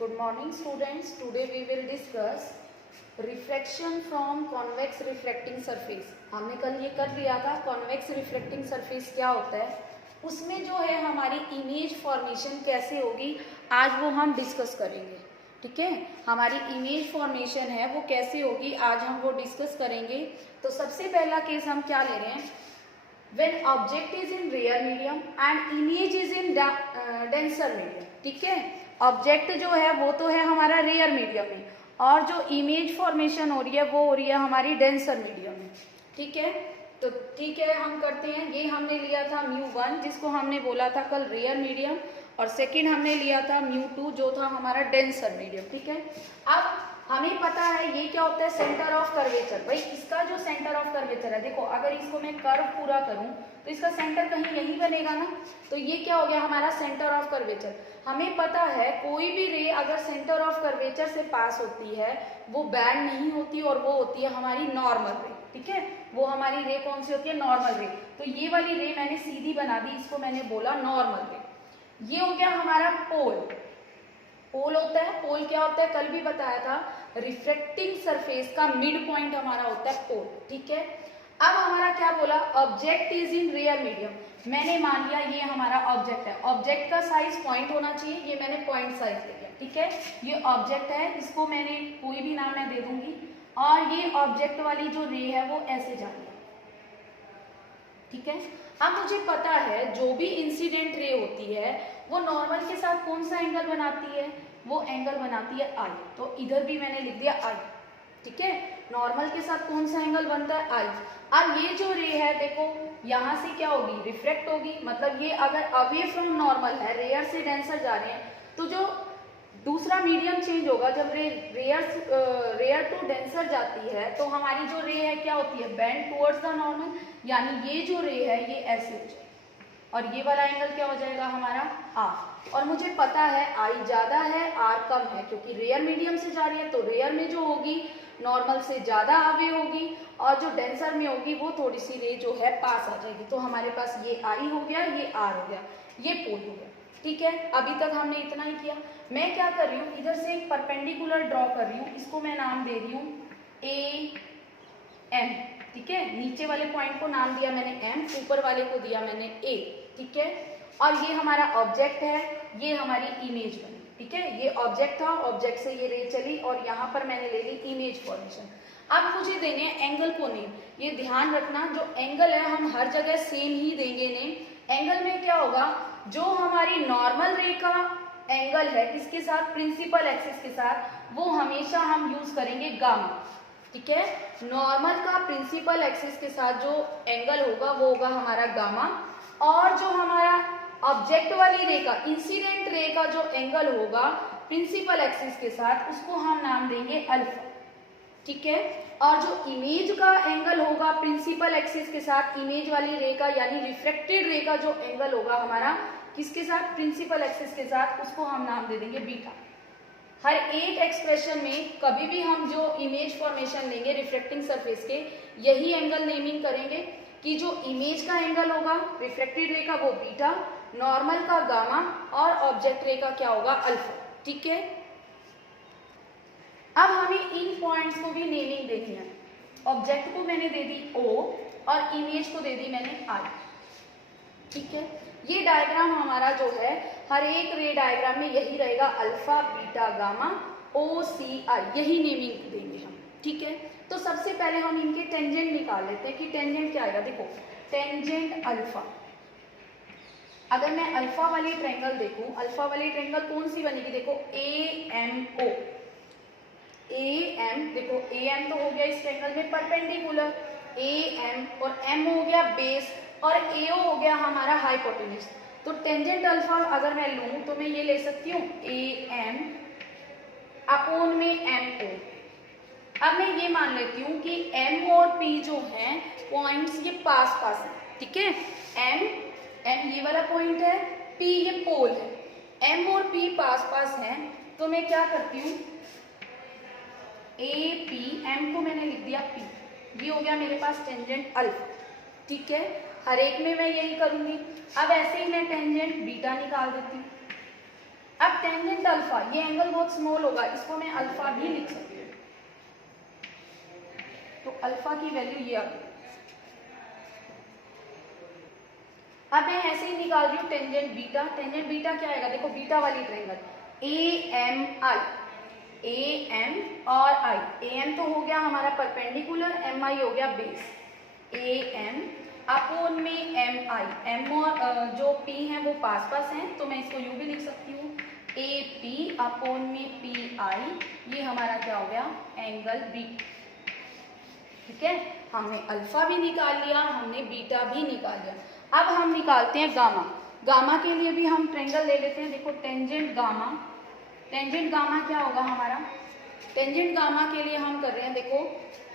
Good morning students. Today we will discuss reflection from convex reflecting surface. हमने कल ये कर लिया था convex reflecting surface क्या होता है, उसमें जो है हमारी इमेज फॉर्मेशन कैसे होगी आज वो हम डिस्कस करेंगे. ठीक है, हमारी इमेज फॉर्मेशन है वो कैसे होगी आज हम वो डिस्कस करेंगे. तो सबसे पहला केस हम क्या ले रहे हैं, when object is in rare medium and image is in denser medium. ठीक है, ऑब्जेक्ट जो है वो तो है हमारा रेयर मीडियम में और जो इमेज फॉर्मेशन हो रही है वो हो रही है हमारी डेंसर मीडियम में. ठीक है, तो ठीक है हम करते हैं. ये हमने लिया था μ1 जिसको हमने बोला था कल रेयर मीडियम, और सेकंड हमने लिया था μ2 जो था हमारा डेंसर मीडियम. ठीक है, अब हमें पता है ये क्या होता है, सेंटर ऑफ कर्वेचर. भाई इसका जो सेंटर ऑफ कर्वेचर है, देखो अगर इसको मैं कर्व पूरा करूं तो इसका सेंटर कहीं यहीं बनेगा ना, तो ये क्या हो गया हमारा सेंटर ऑफ कर्वेचर. हमें पता है कोई भी रे अगर सेंटर ऑफ कर्वेचर से पास होती है वो बैंड नहीं होती और वो होती है हमारी नॉर्मल रे. ठीक है, वो हमारी रे कौन सी होती है, नॉर्मल रे. तो ये वाली रे मैंने सीधी बना दी, इसको मैंने बोला नॉर्मल रे. ये हो गया हमारा पोल. पोल होता है, पोल क्या होता है कल भी बताया था, रिफ्लेक्टिंग सरफेस का मिड पॉइंट हमारा होता है पोल. ठीक है, अब हमारा क्या बोला, object is in real medium. मैंने मान लिया ये हमारा ऑब्जेक्ट है, ऑब्जेक्ट का साइज पॉइंट होना चाहिए, ये मैंने पॉइंट साइज ले लिया. ठीक है, ये ऑब्जेक्ट है, इसको मैंने कोई भी नाम मैं दे दूंगी, और ये ऑब्जेक्ट वाली जो रे है वो ऐसे जा रही है. ठीक है, अब मुझे पता है जो भी इंसिडेंट रे होती है वो नॉर्मल के साथ कौन सा एंगल बनाती है, वो एंगल बनाती है आई. तो इधर भी मैंने लिख दिया आई. ठीक है, नॉर्मल के साथ कौन सा एंगल बनता है, आई. अब ये जो रे है देखो यहाँ से क्या होगी, रिफ्लेक्ट होगी. मतलब ये अगर अवे फ्रॉम नॉर्मल है, रेयर से डेंसर जा रहे हैं, तो जो दूसरा मीडियम चेंज होगा जब रेयर टू डेंसर जाती है तो हमारी जो रे है क्या होती है, बेंड टुवर्ड्स द नॉर्मल. यानी ये जो रे है ये ऐसे हो जाएगी और ये वाला एंगल क्या हो जाएगा हमारा आर. और मुझे पता है आई ज्यादा है आर कम है, क्योंकि रेयर मीडियम से जा रही है तो रेयर में जो होगी नॉर्मल से ज्यादा अवे होगी, और जो डेंसर में होगी वो थोड़ी सी रे जो है पास आ जाएगी. तो हमारे पास ये आई हो गया, ये आर हो गया, ये पोल हो गया. ठीक है, अभी तक हमने इतना ही किया. मैं क्या कर रही हूँ, इधर से एक परपेंडिकुलर ड्रॉ कर रही हूँ, इसको मैं नाम दे रही हूँ ए एम. ठीक है, नीचे वाले पॉइंट को नाम दिया मैंने एम, ऊपर वाले को दिया मैंने ए. ठीक है, और ये हमारा ऑब्जेक्ट है, ये हमारी इमेज बनी. ठीक है, ये ऑब्जेक्ट था, ऑब्जेक्ट से ये रे चली और यहाँ पर मैंने ले ली इमेज फॉर्मेशन. अब मुझे देने हैं एंगल को नेम. ये ध्यान रखना जो एंगल है हम हर जगह सेम ही देंगे नेम. एंगल में क्या होगा, जो हमारी नॉर्मल रे का एंगल है किसके साथ, प्रिंसिपल एक्सिस के साथ, वो हमेशा हम यूज करेंगे गामा. ठीक है, नॉर्मल का प्रिंसिपल एक्सिस के साथ जो एंगल होगा वो होगा हमारा गामा, और जो हमारा ऑब्जेक्ट वाली रे का, इंसिडेंट रे का जो एंगल होगा प्रिंसिपल एक्सिस के साथ उसको हम नाम देंगे अल्फा. ठीक है, और जो इमेज का एंगल होगा प्रिंसिपल एक्सिस के साथ इमेज वाली रे का, यानी रिफ्लेक्टेड रे का जो एंगल होगा हमारा किसके साथ, प्रिंसिपल एक्सिस के साथ, उसको हम नाम दे देंगे बीटा. हर एक एक्सप्रेशन में कभी भी हम जो इमेज फॉर्मेशन लेंगे रिफ्लेक्टिंग सरफेस के, यही एंगल नेमिंग करेंगे कि जो इमेज का एंगल होगा रिफ्लेक्टेड रे का वो बीटा, नॉर्मल का गामा, और ऑब्जेक्ट रे का क्या होगा अल्फा. ठीक है, अब हमें इन पॉइंट्स को भी नेमिंग देनी है. ऑब्जेक्ट को मैंने दे दी ओ और इमेज को दे दी मैंने आई. ठीक है, ये डायग्राम हमारा जो है हर एक रे डायग्राम में यही रहेगा, अल्फा बीटा गामा ओ सी आई, यही नेमिंग देंगे हम. ठीक है, तो सबसे पहले हम इनके टेंजेंट निकाल लेते हैं कि टेंजेंट क्या आएगा. देखो टेंजेंट अल्फा, अगर मैं अल्फा वाली ट्रायंगल देखूं, अल्फा वाली ट्रायंगल कौन सी बनेगी, देखो A M O. A M, देखो ए एम तो हो गया इस ट्रायंगल में परपेंडिकुलर, ए एम, और एम हो गया बेस, और एओ हो गया हमारा हाइपोटेन्यूज. तो टेंजेंट अल्फा अगर मैं लूं तो मैं ये ले सकती हूँ ए एम अपोन में एम ओ. अब मैं ये मान लेती हूँ कि एम और पी जो हैं पॉइंट्स ये पास पास है. ठीक है, एम ये वाला पॉइंट है, पी ये पोल है, एम और पी पास पास हैं, तो मैं क्या करती हूँ ए पी, एम को मैंने लिख दिया पी, ये हो गया मेरे पास टेंजेंट अल्फा. ठीक है, हर एक में मैं यही करूंगी. अब ऐसे ही मैं टेंजेंट बीटा निकाल देती हूँ. अब टेंजेंट अल्फा, ये एंगल बहुत स्मॉल होगा, इसको मैं अल्फा भी लिख सकती हूँ। तो अल्फा की वैल्यू ये आ गई। अब मैं ऐसे ही निकाल रही हूँ टेंजेंट बीटा। टेंजेंट बीटा क्या आएगा, देखो बीटा वाली triangle A M I, A M और आई। ए एम तो हो गया हमारा परपेंडिकुलर, एम आई हो गया बेस। ए एम अपोन में एम आई, एम और जो पी है वो पास पास हैं, तो मैं इसको यूं भी लिख सकती हूँ ए पी अपोन में पी आई। ये हमारा क्या हो गया, एंगल बी। ठीक है, हमने अल्फा भी निकाल लिया, हमने बीटा भी निकाल लिया। अब हम निकालते हैं गामा। गामा के लिए भी हम ट्रायंगल ले लेते हैं। देखो टेंजेंट गामा, टेंजेंट गामा क्या होगा हमारा, टेंजेंट गामा के लिए हम कर रहे हैं, देखो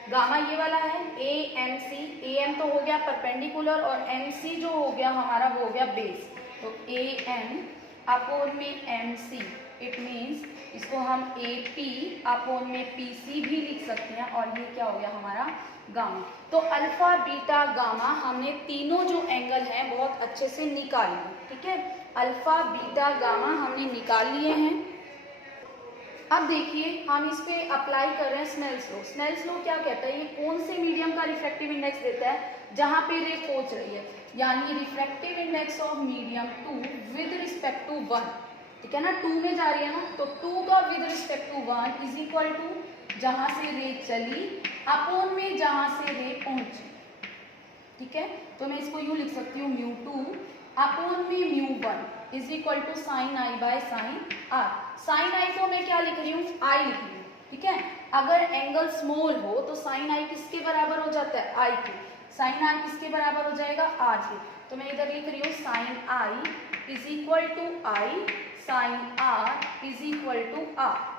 गामा ये वाला है A M C. A M तो हो गया परपेंडिकुलर और एम सी जो हो गया हमारा वो हो गया बेस। तो ए एम अपोन में एम सी, इट मीन्स इसको हम ए पी अपोन में पी सी भी लिख सकते हैं, और ये क्या हो गया हमारा गामा। तो अल्फा बीटा गामा हमने तीनों जो एंगल हैं बहुत अच्छे से निकाल लिए। ठीक है, अल्फा बीटा गामा हमने निकाल लिए हैं। अब देखिए हम इस पे अप्लाई कर रहे हैं स्नेल्स लॉ। स्नेल्स लॉ क्या कहता है, ये कौन से मीडियम का रिफ्रैक्टिव इंडेक्स देता है, जहां पे रे पहुंच रही है, यानी refractive index of medium 2 with respect to 1। ठीक है ना, 2 में जा रही है ना, तो 2 का with respect to 1 is equal to जहां से रे चली अपोन में जहां से रे पहुंची। ठीक है, तो मैं इसको यूं लिख सकती हूँ म्यू 2 अपोन में mu 1 is equal to sine I by sine R. Sine I को मैं क्या लिख रही हूँ, आई लिख रही हूँ। ठीक है, अगर एंगल स्मॉल हो तो साइन आई किसके बराबर हो जाता है, आई के। साइन आर किसके बराबर हो जाएगा, आर के। तो मैं इधर लिख रही हूँ sine I is equal to I, sine R is equal to R.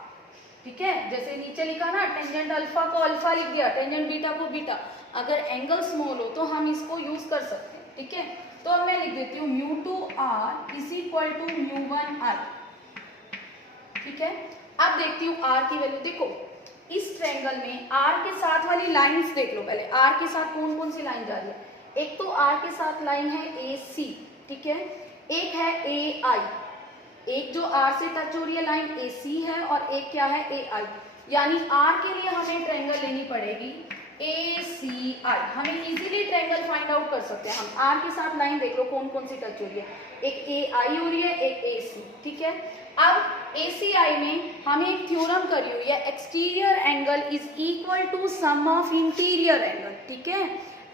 ठीक है, जैसे नीचे लिखा ना, टेंजेंट अल्फा को अल्फा लिख दिया, टेंजेंट बीटा को बीटा। अगर एंगल स्मॉल हो तो हम इसको यूज कर सकते हैं। ठीक है, तो अब मैं लिख देती हूँ mu 2 R is equal to mu 1 I. ठीक है, अब देखती हूँ आर की वैल्यू। देखो इस ट्रायंगल में आर के साथ वाली लाइंस देख लो पहले, आर के साथ कौन कौन सी लाइन जा रही है। एक तो आर के साथ लाइन है ए सी, ठीक है, एक है ए आई, एक जो आर से टच हो रही है लाइन ए सी है, और एक क्या है ए आई। यानी आर के लिए हमें ट्रायंगल लेनी पड़ेगी ए सी आई। हमें इजीली ट्रायंगल फाइंड आउट कर सकते हैं हम। आर के साथ लाइन देख लो कौन कौन सी टच हो रही है, एक ए आई हो रही है, एक ए सी। ठीक है, अब ए सी आई में हमें एक थ्योरम करी हुई है, exterior angle is equal to sum of interior angle. ठीक है,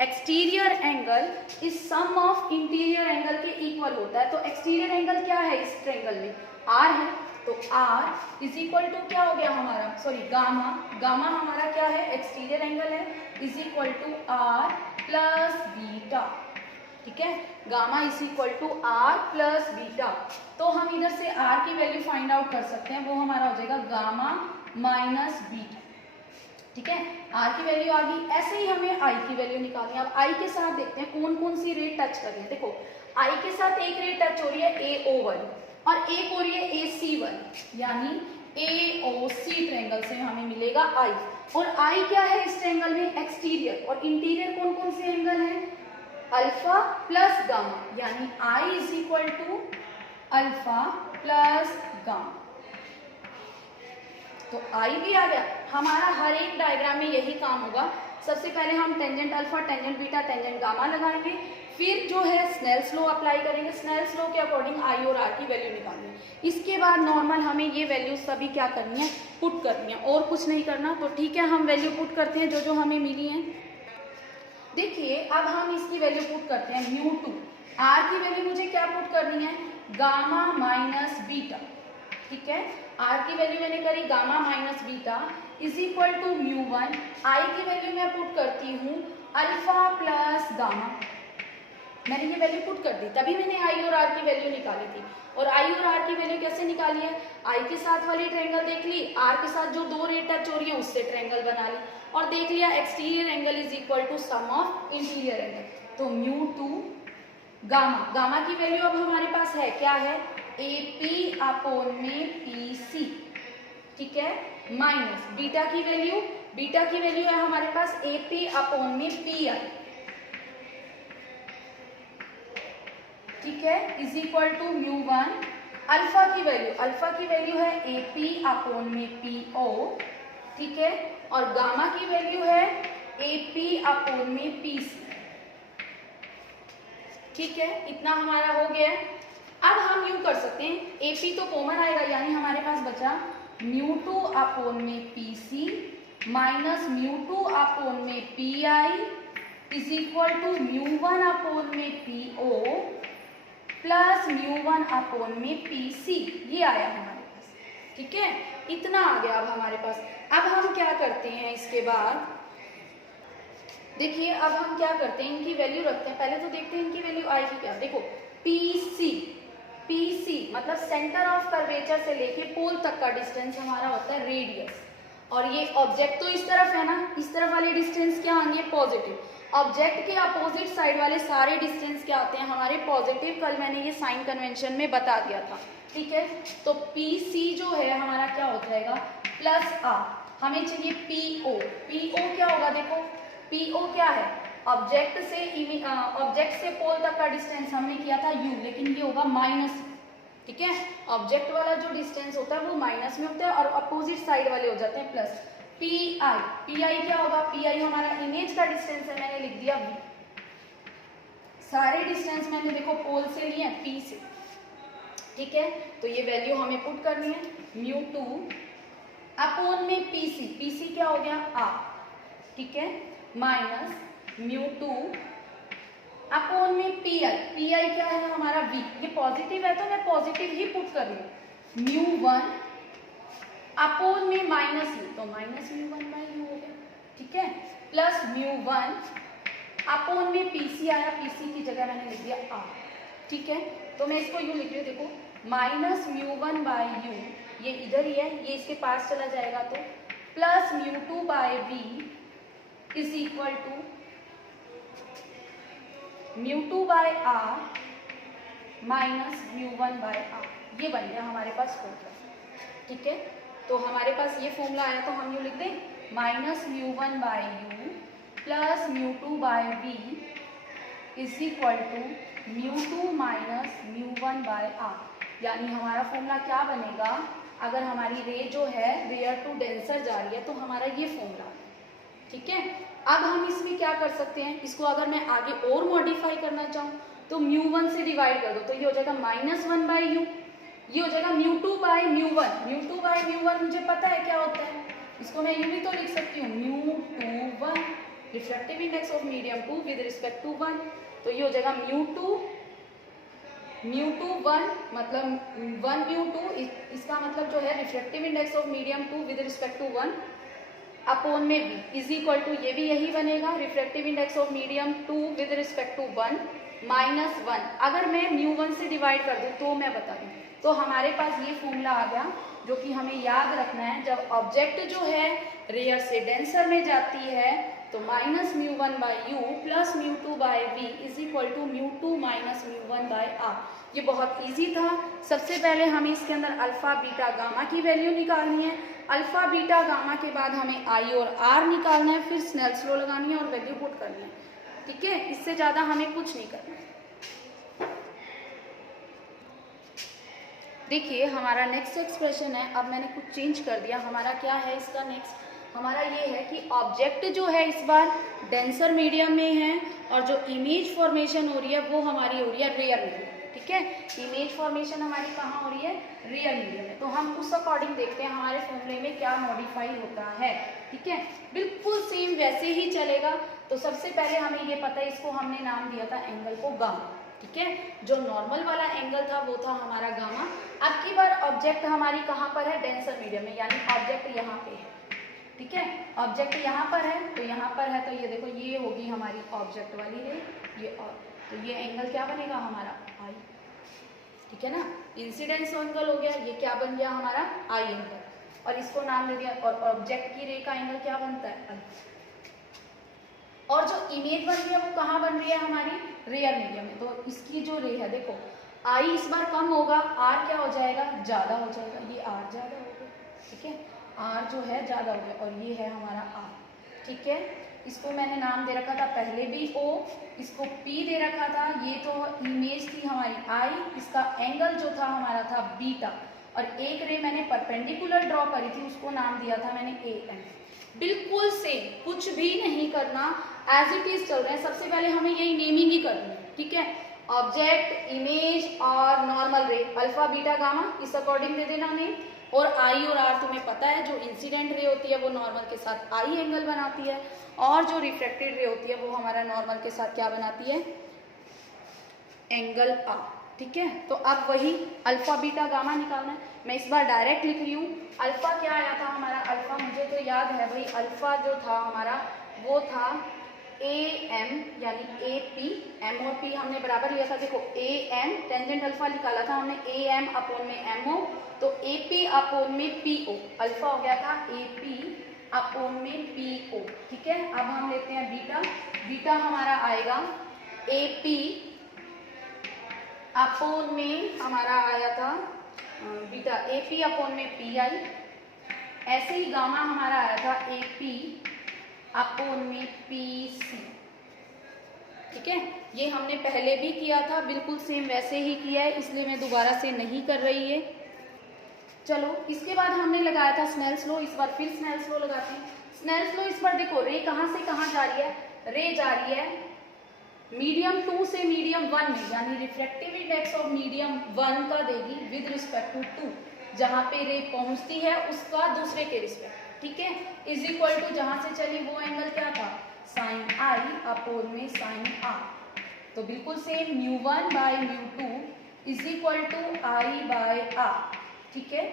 exterior angle is sum of interior angle के इक्वल होता है। तो एक्सटीरियर एंगल क्या है इस ट्रायंगल में, आर है। तो आर इज इक्वल टू क्या हो गया हमारा, सॉरी गामा, गामा हमारा क्या है, एक्सटीरियर एंगल है, is equal to R plus beta. ठीक है, gamma is equal to R plus beta. तो हम इधर से आर की वैल्यू फाइंड आउट कर सकते हैं, वो हमारा हो जाएगा गामा माइनस बीटा। ठीक है, आर की वैल्यू आ गई। ऐसे ही हमें आई की वैल्यू निकालनी है। अब आई के साथ देखते हैं कौन कौन सी रे टच कर रही है। देखो आई के साथ एक रे टच हो रही है ए ओ वाली, और एक हो रही है ए सी वाली, यानी ए ओ सी ट्रायंगल से हमें मिलेगा आई। और आई क्या है इस ट्रायंगल में, एक्सटीरियर। और इंटीरियर कौन कौन से एंगल है, अल्फा प्लस गामा, यानी I is equal to alpha plus gamma. तो आई भी आ गया। हमारा हर एक डायग्राम में यही काम होगा। सबसे पहले हम tangent alpha, tangent beta, tangent gamma लगाएंगे, फिर जो है स्नेल्स लॉ अप्लाई करेंगे। स्नेल्स लॉ के अकॉर्डिंग आई और आर की वैल्यू निकालेंगे। इसके बाद नॉर्मल हमें ये वैल्यू सभी क्या करनी है, पुट करनी है, और कुछ नहीं करना। तो ठीक है, हम वैल्यू पुट करते हैं जो जो हमें मिली है। देखिए अब हम इसकी वैल्यू पुट करते हैं म्यू 2। आर की वैल्यू मुझे क्या पुट करनी है, गामा माइनस बीटा। ठीक है, आर की वैल्यू मैंने करी gamma minus beta is equal to mu 1। I की वैल्यू मैं पुट करती हूँ अल्फा प्लस गामा। मैंने ये वैल्यू पुट कर दी, तभी मैंने आई और आर की वैल्यू निकाली थी। और आई और आर की वैल्यू कैसे निकाली है, आई के साथ वाली ट्रायंगल देख ली, आर के साथ जो दो रे टच हो रही है उससे ट्रायंगल बना ली, और देख लिया exterior angle is equal to sum of interior angle. तो म्यू 2 गामा, गामा की वैल्यू अब हमारे पास है क्या है, ए पी अपोन में पी सी। ठीक है, माइनस बीटा की वैल्यू, बीटा की वैल्यू है हमारे पास ए पी अपोन में पी आई। ठीक है, is equal to mu 1 alpha की वैल्यू है AP अपॉन में PO, ठीक है, और गामा की वैल्यू है AP अपॉन में PC, ठीक है, इतना हमारा हो गया। अब हम यूं कर सकते हैं, AP तो कॉमन आएगा, यानी हमारे पास बचा μ2 अपॉन में PC माइनस μ2 अपॉन में PI is equal to μ1 upon में PO प्लस μ1 अपॉन में PC। ये आया हमारे पास, ठीक है, इतना आ गया अब हमारे पास। अब हम क्या करते हैं, इसके बाद देखिए अब हम क्या करते हैं, इनकी वैल्यू रखते हैं। पहले तो देखते हैं इनकी वैल्यू आएगी क्या। देखो PC मतलब सेंटर ऑफ कर्वेचर से लेके पोल तक का डिस्टेंस हमारा होता है रेडियस, और ये ऑब्जेक्ट तो इस तरफ है ना, इस तरफ वाले डिस्टेंस क्या आएंगे, पॉजिटिव। ऑब्जेक्ट के अपोजिट साइड वाले सारे डिस्टेंस क्या आते हैं हमारे, पॉजिटिव। कल मैंने ये साइन कन्वेंशन में बता दिया था, ठीक है। तो PC जो है हमारा क्या हो जाएगा, प्लस R। हमें चाहिए PO क्या होगा, देखो PO क्या है, ऑब्जेक्ट से पोल तक का डिस्टेंस हमने किया था U, लेकिन ये होगा माइनस, ठीक है। ऑब्जेक्ट वाला जो डिस्टेंस होता है वो माइनस में होता है और अपोजिट साइड वाले हो जाते हैं प्लस। PI क्या होगा, PI हमारा इमेज का डिस्टेंस है, मैंने लिख दिया V। सारे डिस्टेंस मैंने देखो पोल से लिए हैं P से, ठीक है। तो ये वैल्यू हमें पुट करनी है, μ2 अपॉन में PC क्या हो गया R, ठीक है, माइनस μ2 अपॉन में PI क्या है हमारा V। ये पॉजिटिव है तो मैं पॉजिटिव ही पुट कर रही हूँ। μ1 अपॉन में माइनस U, तो माइनस μ1 बाई U हो गया, ठीक है, प्लस μ1 अपॉन में PC आया, PC की जगह मैंने लिख दिया R, ठीक है। तो मैं इसको यूं लिख रही हूँ, देखो माइनस μ1 बाई U, ये इधर ही है, ये इसके पास चला जाएगा, तो plus μ2 by V is equal to μ2 by R minus μ1 by R। ये बन गया हमारे पास फॉर्मूला, ठीक है। तो हमारे पास ये फॉर्मूला आया, तो हम यूं लिख दें minus μ1 by U plus μ2 by V is equal to μ2 minus μ1 by R। यानी हमारा फॉर्मूला क्या बनेगा, अगर हमारी रे जो है रेयर टू डेंसर जा रही है तो हमारा ये फॉर्मूला, ठीक है। अब हम इसमें क्या कर सकते हैं, इसको अगर मैं आगे और मॉडिफाई करना चाहूँ तो μ1 से डिवाइड कर दो, तो ये हो जाएगा माइनस 1 बाई U, ये हो जाएगा μ2 बाई μ1 मुझे पता है क्या होता है, इसको मैं यूं भी तो लिख सकती हूँ μ2 1 refractive index of medium 2 with respect to 1। तो ये हो जाएगा μ2 1 मतलब 1 μ2, इसका मतलब जो है refractive index of medium 2 with respect to 1 upon में V इज इक्वल टू, ये भी यही बनेगा, refractive index of medium 2 with respect to 1 minus 1। अगर मैं μ1 से डिवाइड कर दूं तो मैं बता दूं, तो हमारे पास ये फॉर्मूला आ गया जो कि हमें याद रखना है। जब ऑब्जेक्ट जो है रेयर से डेंसर में जाती है तो minus μ1 by U plus μ2 by V is equal to μ2 minus μ1 by R। ये बहुत इजी था। सबसे पहले हमें इसके अंदर अल्फा बीटा गामा की वैल्यू निकालनी है, अल्फा बीटा गामा के बाद हमें I और R निकालना है, फिर स्नेल्स लॉ लगानी है और वैल्यू पुट करनी है, ठीक है। इससे ज्यादा हमें कुछ नहीं करना है। देखिए हमारा नेक्स्ट एक्सप्रेशन है, अब मैंने कुछ चेंज कर दिया। हमारा क्या है इसका नेक्स्ट, हमारा ये है कि ऑब्जेक्ट जो है इस बार डेंसर मीडियम में है और जो इमेज फॉर्मेशन हो रही है वो हमारी हो रही है रेयर मीडियम, ठीक है। इमेज फॉर्मेशन हमारी कहाँ हो रही है, रियल मीडियम में। तो हम उस अकॉर्डिंग देखते हैं हमारे फॉर्मूले में क्या मॉडिफाई होता है, ठीक है। बिल्कुल सेम वैसे ही चलेगा। तो सबसे पहले हमें ये पता है, इसको हमने नाम दिया था एंगल को गामा, ठीक है। जो नॉर्मल वाला एंगल था वो था हमारा गामा। अब की बार ऑब्जेक्ट हमारी कहाँ पर है, डेंसर मीडियम में, यानी ऑब्जेक्ट यहाँ पे है, ठीक है। ऑब्जेक्ट यहाँ पर है तो यहाँ पर है, तो ये देखो ये होगी हमारी ऑब्जेक्ट वाली रे, ये और तो ये एंगल क्या बनेगा हमारा आई, ठीक है ना। इंसिडेंस एंगल हो गया, ये क्या बन गया हमारा आई एंगल, और इसको नाम दे दिया। और ऑब्जेक्ट की रे का एंगल क्या बनता है आई। और जो इमेज बन रही है वो कहाँ बन रही है हमारी रेयर मीडियम में। तो इसकी जो रे है देखो आई इस बार कम होगा, आर क्या हो जाएगा ज्यादा हो जाएगा, ये आर ज्यादा हो गया, ठीक है। आर जो है ज्यादा हो गया और ये है हमारा आर, ठीक है। इसको मैंने नाम दे रखा था पहले भी O, इसको P दे रखा था, ये तो इमेज थी हमारी I, इसका एंगल जो था हमारा था बीटा, और एक रे मैंने परपेंडिकुलर ड्रॉ करी थी, उसको नाम दिया था मैंने AM। बिल्कुल सेम, कुछ भी नहीं करना, एज इट इज चल रहे हैं। सबसे पहले हमें यही नेमिंग ही करनी है, ठीक है। ऑब्जेक्ट, इमेज और नॉर्मल रे, अल्फा बीटा गामा, इस अकॉर्डिंग दे देना नेम। और आई और आर तुम्हें पता है, जो इंसिडेंट रे होती है वो नॉर्मल के साथ आई एंगल बनाती है, और जो रिफ्लेक्टेड रे होती है वो हमारा नॉर्मल के साथ क्या बनाती है, एंगल आ, ठीक है। तो अब वही अल्फा बीटा गामा निकालना है। मैं इस बार डायरेक्ट लिख रही हूँ। अल्फा क्या आया था हमारा, अल्फा मुझे तो याद है भाई, अल्फा जो था हमारा वो था AM यानी AP, M और P हमने बराबर लिया था। देखो AM टेंजेंट अल्फा निकाला था हमने, AM अपॉन में MO, तो AP अपॉन में PO, अल्फा हो गया था AP अपॉन में PO, ठीक है। अब हम लेते हैं बीटा, बीटा हमारा आएगा AP अपॉन में हमारा आया था बीटा AP अपॉन में PI, ऐसे ही गामा हमारा आया था AP अपॉन में PC, ठीक है। ये हमने पहले भी किया था, बिल्कुल सेम वैसे ही किया है, इसलिए मैं दोबारा से नहीं कर रही है। चलो इसके बाद हमने लगाया था स्नेल्स लॉ, इस बार फिर स्नेल्स लॉ लगाते हैं। स्नेल्स लॉ इस बार देखो, रे कहाँ से कहाँ जा रही है, रे जा रही है मीडियम 2 से मीडियम 1 में, यानी रिफ्रैक्टिव इंडेक्स ऑफ मीडियम 1 का देगी विद रिस्पेक्ट टू 2, जहाँ पे रे पहुंचती है उसका दूसरे के रिस्पेक्ट, ठीक है। इज इक्वल टू जहां से चली वो एंगल क्या था, साइन आई अपॉन में साइन आर। तो बिल्कुल same μ1 by μ2 is equal to I by R, ठीक है।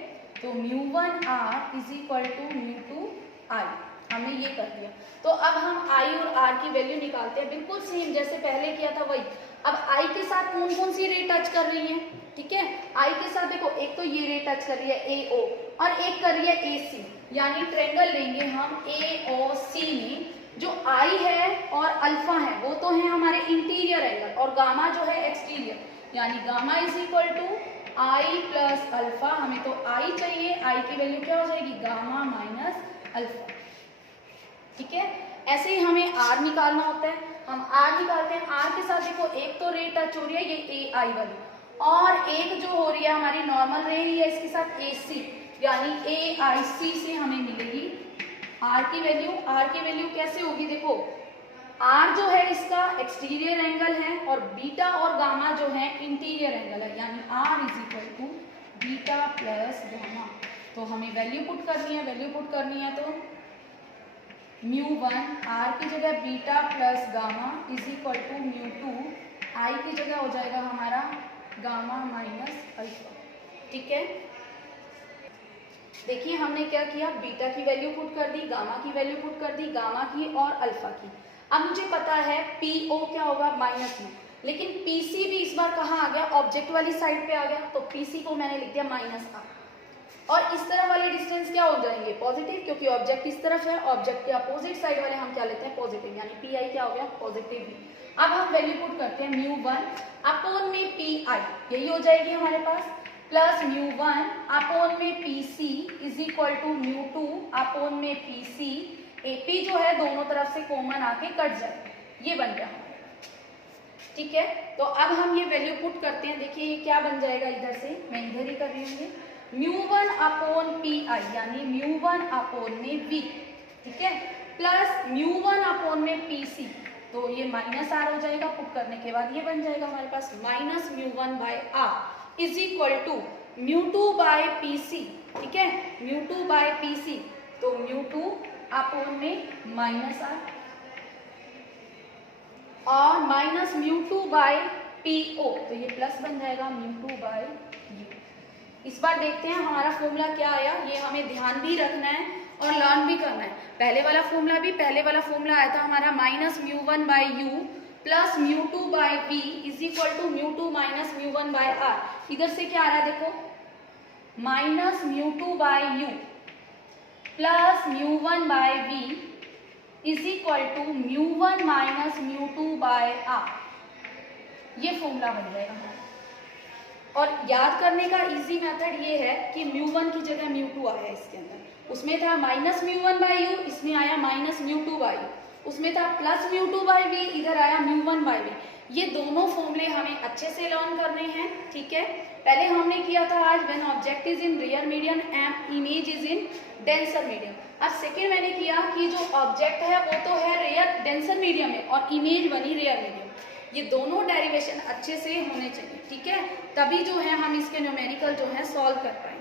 तो μ1 R is equal to μ2 I, हमने ये कर दिया। तो अब हम आई और आर की वैल्यू निकालते हैं, बिल्कुल सेम जैसे पहले किया था वही। अब आई के साथ कौन कौन सी रे टच कर रही है, ठीक है। आई के साथ देखो, एक तो ये रे टच कर रही है AO, और एक कर रही है AC, यानी ट्रायंगल लेंगे हम AOC में। जो आई है और अल्फा है वो तो है हमारे इंटीरियर एंगल, और गामा जो है एक्सटीरियर, यानी gamma is equal to I plus alpha. हमें तो आई चाहिए, आई की वैल्यू क्या हो जाएगी, गामा माइनस अल्फा, ठीक है। ऐसे ही हमें आर निकालना होता है, हम आर निकालते हैं। आर के साथ देखो, एक तो रे टच हो रही है ये AI वाली, और एक जो हो रही है हमारी नॉर्मल रे ही है इसके साथ AC, यानी AIC से हमें मिलेगी आर की वैल्यू। आर की वैल्यू कैसे होगी, देखो आर जो है इसका एक्सटीरियर एंगल है, और बीटा और गामा जो है इंटीरियर एंगल है, यानी R is equal to beta plus gamma. तो हमें वैल्यू पुट करनी है, वैल्यू पुट करनी है तो μ1 आर की जगह beta plus gamma is equal to μ2 I की जगह हो जाएगा हमारा गामा माइनस अल्फा, ठीक है। देखिए हमने क्या किया, बीटा की वैल्यू पुट कर दी, गामा की वैल्यू पुट कर दी, गामा की और अल्फा की। अब मुझे पता है PO क्या होगा, माइनस में, लेकिन PC भी इस बार कहाँ आ गया, ऑब्जेक्ट वाली साइड पे आ गया, तो PC को मैंने लिख दिया माइनस आ, और इस तरफ वाले डिस्टेंस क्या हो जाएंगे, पॉजिटिव, क्योंकि ऑब्जेक्ट इस तरफ है, ऑब्जेक्ट के अपोजिट साइड वाले हम क्या लेते हैं, पॉजिटिव, यानी PI क्या हो गया, पॉजिटिव भी। अब हम वैल्यू पुट करते हैं μ1 अपॉन में PI, यही हो जाएगी हमारे पास, प्लस μ1 अपॉन में PC is equal to μ2 upon में PC। AP जो है दोनों तरफ से कॉमन आके कट जाए, ये बन गया हमारा, ठीक है। तो अब हम ये वैल्यू पुट करते हैं, देखिए ये क्या बन जाएगा, इधर से मैं इधर ही कर रही हूँ, μ1 अपॉन PI यानी μ1 अपॉन में V, ठीक है, प्लस μ1 अपॉन में PC, तो ये माइनस आर हो जाएगा। पुट करने के बाद ये बन जाएगा हमारे पास minus μ1 by R is equal to μ2 by PC, ठीक है, μ2 बाय PC, तो μ2 अपॉन में माइनस आर और माइनस μ2 बाय PO, तो ये प्लस बन जाएगा μ2 बाय U। इस बार देखते हैं हमारा फॉर्मूला क्या आया, ये हमें ध्यान भी रखना है और लर्न भी करना है। पहले वाला फॉर्मूला आया था हमारा minus μ1 by U plus μ2 by V is equal to μ2 minus μ1 by R। इधर से क्या आ रहा है देखो, minus μ2 by U plus μ1 by V is equal to μ1 minus μ2 by R। ये फॉर्मूला बन जाएगा हमारा। और याद करने का इजी मेथड ये है कि μ1 की जगह μ2 आया इसके अंदर, उसमें था माइनस μ1 बाय U, इसमें आया माइनस μ2 बाय U, उसमें था plus mu two by V, इधर आया म्यू वन बाई वी। ये दोनों फॉर्मूले हमें अच्छे से लर्न करने हैं, ठीक है। पहले हमने किया था आज when object is in real medium and image is in denser medium. अब सेकेंड मैंने किया कि जो ऑब्जेक्ट है वो तो है रियल डेंसर मीडियम में और इमेज बनी रियल मीडियम। ये दोनों डेरिवेशन अच्छे से होने चाहिए, ठीक है, तभी जो है हम इसके न्यूमेरिकल जो है सॉल्व कर पाएंगे।